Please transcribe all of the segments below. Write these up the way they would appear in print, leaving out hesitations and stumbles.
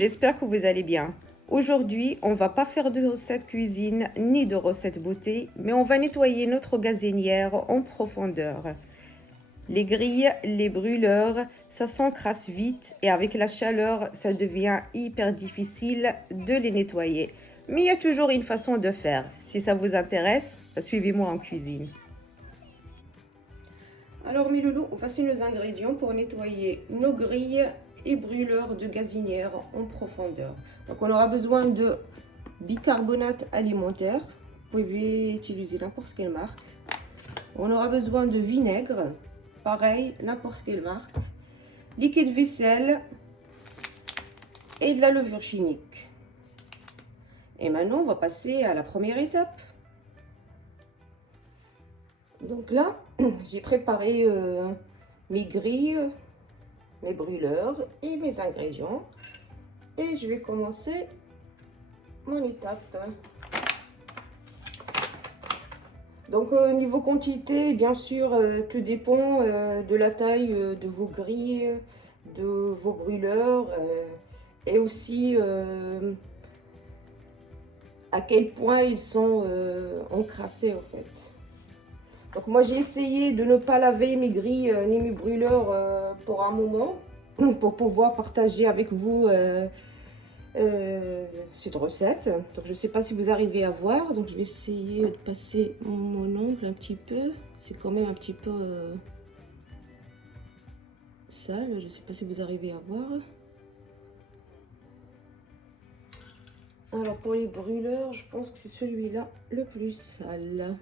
j'espère que vous allez bien. Aujourd'hui, on va pas faire de recettes cuisine ni de recettes beauté, mais on va nettoyer notre gazinière en profondeur. Les grilles, les brûleurs, ça s'encrasse vite et avec la chaleur, ça devient hyper difficile de les nettoyer. Mais il y a toujours une façon de faire. Si ça vous intéresse, suivez-moi en cuisine. Alors mes loulous, voici nos ingrédients pour nettoyer nos grilles et brûleurs de gazinière en profondeur. Donc on aura besoin de bicarbonate alimentaire. Vous pouvez utiliser n'importe quelle marque. On aura besoin de vinaigre, pareil, n'importe quelle marque. Liquide vaisselle et de la levure chimique. Et maintenant on va passer à la première étape. Donc là, j'ai préparé mes grilles, mes brûleurs et mes ingrédients. Et je vais commencer mon étape. Donc niveau quantité, bien sûr, tout dépend de la taille de vos grilles, de vos brûleurs et aussi à quel point ils sont encrassés en fait. Donc moi j'ai essayé de ne pas laver mes grilles ni mes brûleurs pour un moment pour pouvoir partager avec vous cette recette. Donc je ne sais pas si vous arrivez à voir, donc je vais essayer de passer mon ongle un petit peu. C'est quand même un petit peu sale, je ne sais pas si vous arrivez à voir. Alors pour les brûleurs, je pense que c'est celui-là le plus sale.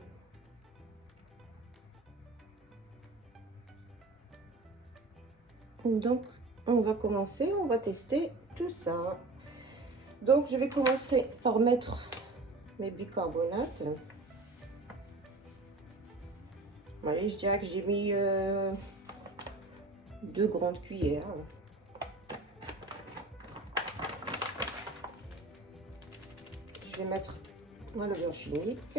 Donc on va commencer, on va tester tout ça. Donc je vais commencer par mettre mes bicarbonates. Allez, je dirais que j'ai mis 2 grandes cuillères. Je vais mettre ma levure chimique.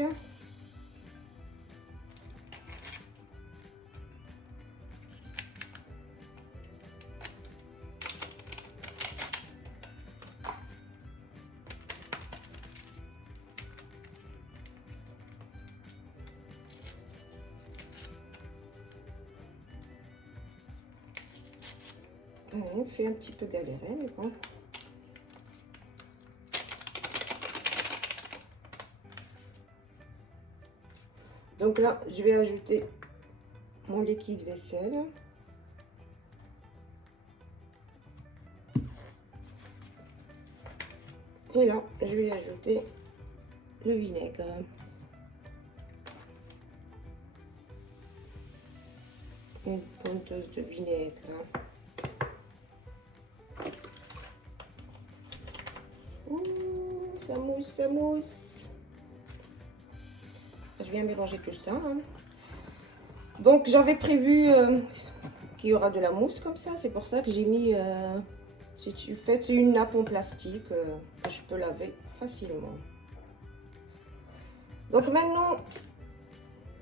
On fait un petit peu galérer, mais bon. Donc là, je vais ajouter mon liquide vaisselle. Et là, je vais ajouter le vinaigre. Une bonne dose de vinaigre. Ouh, ça mousse, ça mousse. Je viens mélanger tout ça. Donc j'avais prévu qu'il y aura de la mousse comme ça. C'est pour ça que j'ai mis, si tu fais, c'est une nappe en plastique que je peux laver facilement. Donc maintenant,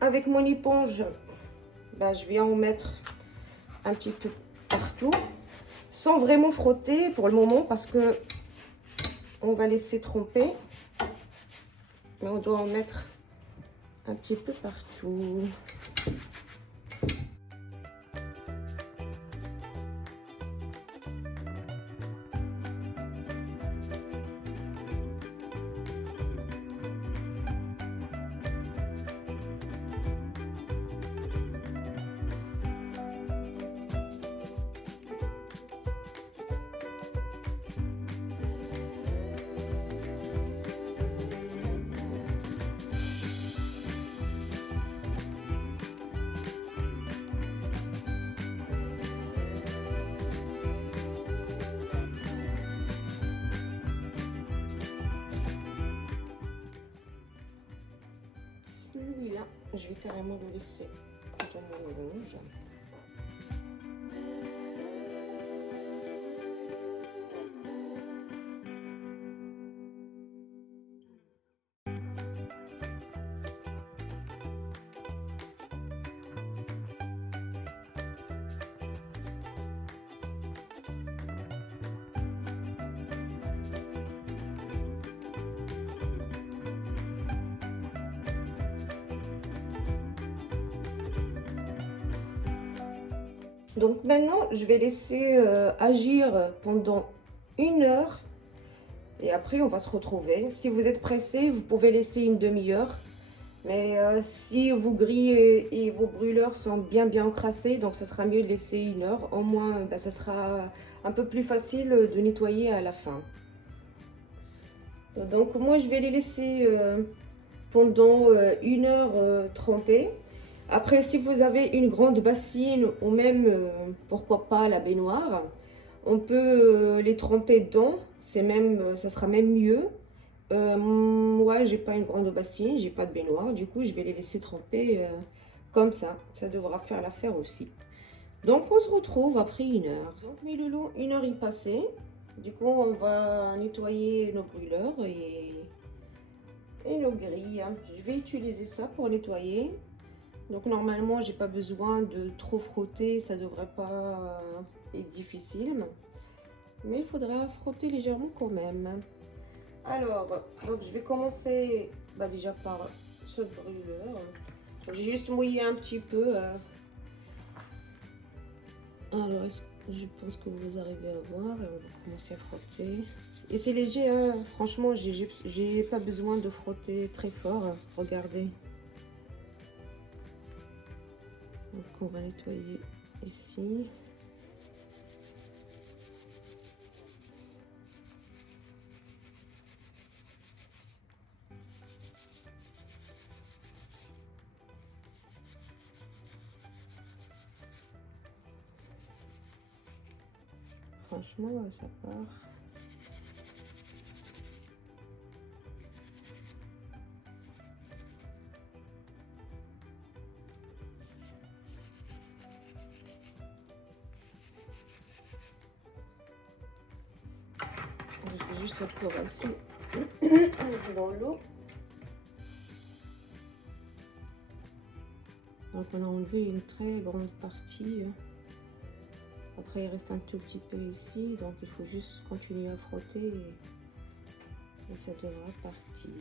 avec mon éponge, ben, je viens en mettre un petit peu partout, sans vraiment frotter pour le moment parce que on va laisser tremper. Mais on doit en mettre un petit peu partout. Celui-là, je vais carrément le laisser dans mon mélange. Donc maintenant, je vais laisser agir pendant 1 heure. Et après, on va se retrouver. Si vous êtes pressé, vous pouvez laisser une demi-heure. Mais si vos grilles et vos brûleurs sont bien encrassés, donc ça sera mieux de laisser 1 heure. Au moins, ça sera un peu plus facile de nettoyer à la fin. Donc moi, je vais les laisser pendant 1 heure tremper. Après, si vous avez une grande bassine ou même, pourquoi pas, la baignoire, on peut les tremper dedans. Ça sera même mieux. Moi, j'ai pas une grande bassine, j'ai pas de baignoire. Du coup, je vais les laisser tremper comme ça. Ça devra faire l'affaire aussi. Donc, on se retrouve après 1 heure. Donc, mes loulous, 1 heure est passée. Du coup, on va nettoyer nos brûleurs et nos grilles. Je vais utiliser ça pour nettoyer. Donc normalement, j'ai pas besoin de trop frotter, ça devrait pas être difficile. Mais il faudra frotter légèrement quand même. Alors, donc je vais commencer déjà par ce brûleur. J'ai juste mouillé un petit peu. Alors, je pense que vous arrivez à voir. Et on va commencer à frotter. Et c'est léger, hein. Franchement, j'ai pas besoin de frotter très fort. Regardez. Donc on va nettoyer ici. Franchement, ça part. Je vais juste un peu rincer dans l'eau. Donc on a enlevé une très grande partie. Après il reste un tout petit peu ici, donc il faut juste continuer à frotter et ça devra partir.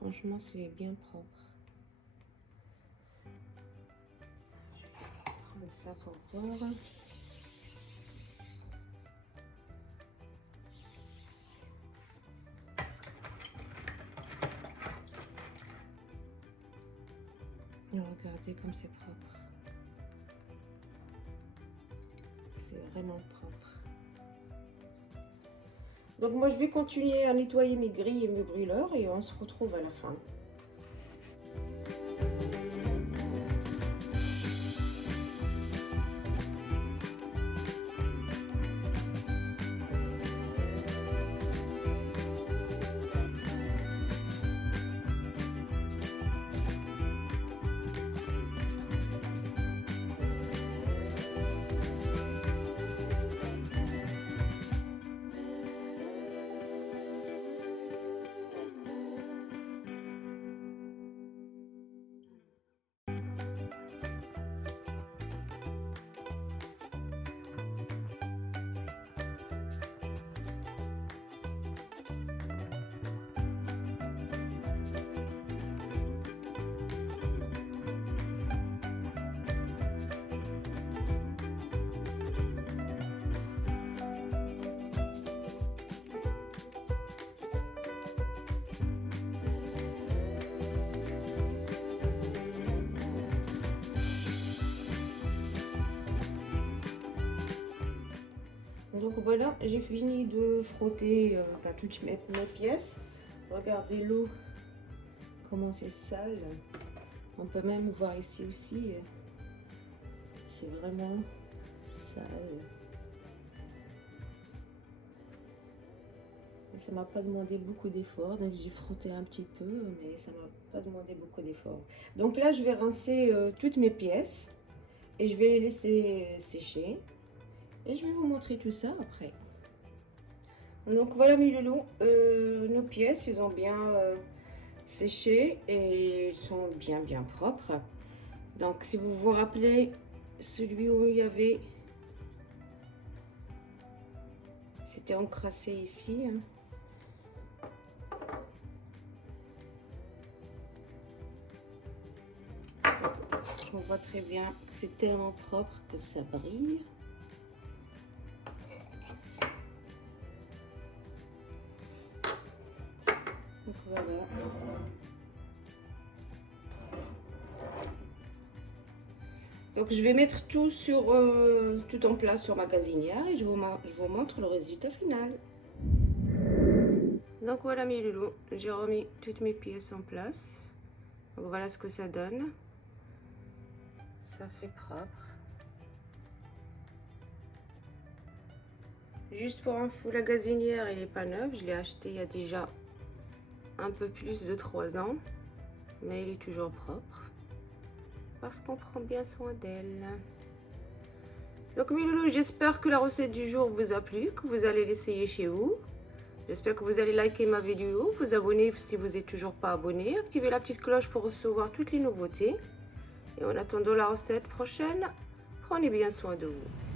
Franchement, c'est bien propre. Je vais prendre ça pour voir. Et regardez comme c'est propre. C'est vraiment propre. Donc moi je vais continuer à nettoyer mes grilles et mes brûleurs et on se retrouve à la fin. Donc voilà, j'ai fini de frotter toutes mes pièces. Regardez l'eau, comment c'est sale. On peut même voir ici aussi. C'est vraiment sale. Ça m'a pas demandé beaucoup d'efforts, donc j'ai frotté un petit peu, mais ça m'a pas demandé beaucoup d'efforts. Donc là, je vais rincer toutes mes pièces et je vais les laisser sécher. Et je vais vous montrer tout ça après. Donc voilà mes loulous, nos pièces, ils ont bien séché et ils sont bien propres. Donc si vous vous rappelez, celui où il y avait, c'était encrassé ici. Hein. On voit très bien que c'est tellement propre que ça brille. Donc voilà. Donc je vais mettre tout tout en place sur ma gazinière et je vous montre le résultat final. Donc voilà mes loulous, j'ai remis toutes mes pièces en place. Donc voilà ce que ça donne. Ça fait propre. Juste pour info, la gazinière elle n'est pas neuve, je l'ai achetée il y a déjà un peu plus de 3 ans, mais elle est toujours propre parce qu'on prend bien soin d'elle. Donc mes loulous, j'espère que la recette du jour vous a plu, que vous allez l'essayer chez vous. J'espère que vous allez liker ma vidéo, vous abonner si vous n'êtes toujours pas abonné, activer la petite cloche pour recevoir toutes les nouveautés. Et en attendant la recette prochaine, prenez bien soin de vous.